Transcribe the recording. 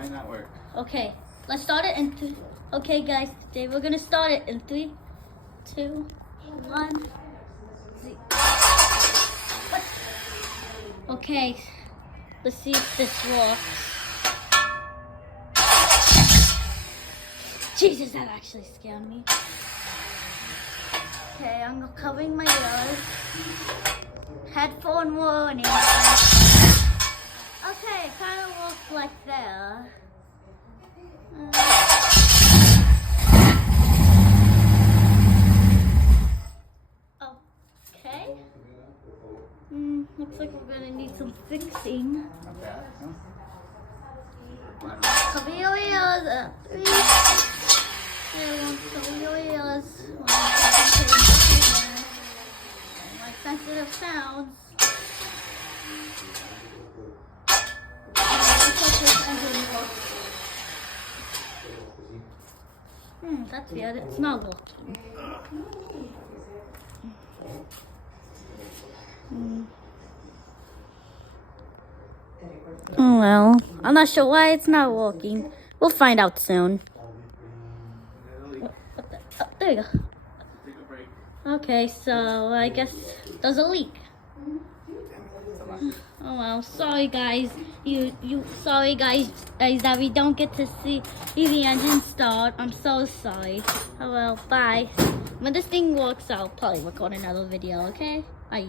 might not work. Okay, let's start it in three. Okay, guys, today we're gonna start it in 3, 2, 1. Okay, let's see if this works. Jesus, that actually scared me. Okay, I'm covering my ears. Headphone warning. Okay, it kind of looks like there. Okay. Looks like we're gonna need some fixing. Okay. Cover your ears. 3, 2, 1. Cover your ears. 1, 2, 3. Like sensitive sounds. That's weird. It's not working. Oh well, I'm not sure why it's not working. We'll find out soon. Oh, there you go. Take a break. Okay, so I guess there's a leak. Oh well, sorry guys. Sorry guys that we don't get to see the engine start. I'm so sorry. Oh well, bye. When this thing works, I'll probably record another video. Okay, bye.